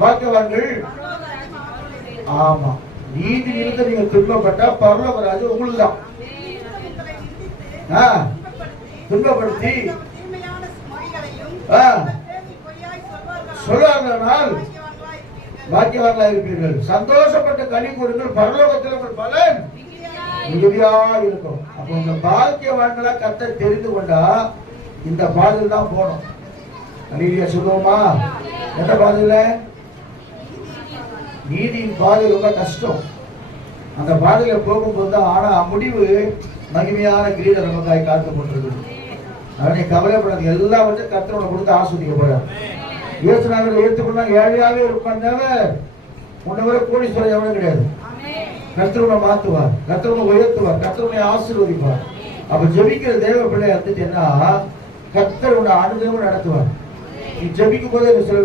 பாக்கியவான்கள். ஆமா, நீதி நிமித்தம் நீங்க துன்பப்பட்டா பரலோக ராஜ்யம் உங்களுக்கு தான். துன்பப்படுத்தி சொல்வார்கள், பாக்கியவான்களா இருப்பீர்கள். சந்தோஷப்பட்ட களி கூறுங்கள், பரலோகத்தில் உங்கள் பலன் மிகுதியா இருக்கும். அப்ப உங்க பாக்கியவான்களா கர்த்தர் தெரிந்து கொண்டா இந்த பாதையில் தான் போகணும். அல்லேலூயா சொல்லுவோமா? எந்த பாதையில? நீதியின் பாதை ரொம்ப கஷ்டம். அந்த பாதையில போகும்போது தான், ஆனா முடிவு மகிமையான கிரீடம் நமக்காய் காத்துக்கொண்டிருக்கு. அவனை கவலைப்படாது, எல்லாவற்றையும் கர்த்தரோட கொடுத்து ஆஸ்வதிக்க போறார். இயேசுநாதர் ஏற்றுக்கொண்டா ஏழையாவே இருப்பான், உன்னை வரை கோடீஸ்வரர் எவனும் கிடையாது. கர்த்தருனை மாத்துவார், கர்த்தருனை உயர்த்துவார், கர்த்தருனை ஆசீர்வதிப்பார். அப்ப ஜெபிக்கிற தேவ பிள்ளை இருந்துச்சுன்னா கர்த்தர் உன்னை அனுதினமும் நடத்துவார். நீ ஜெபிக்கும் போதே சில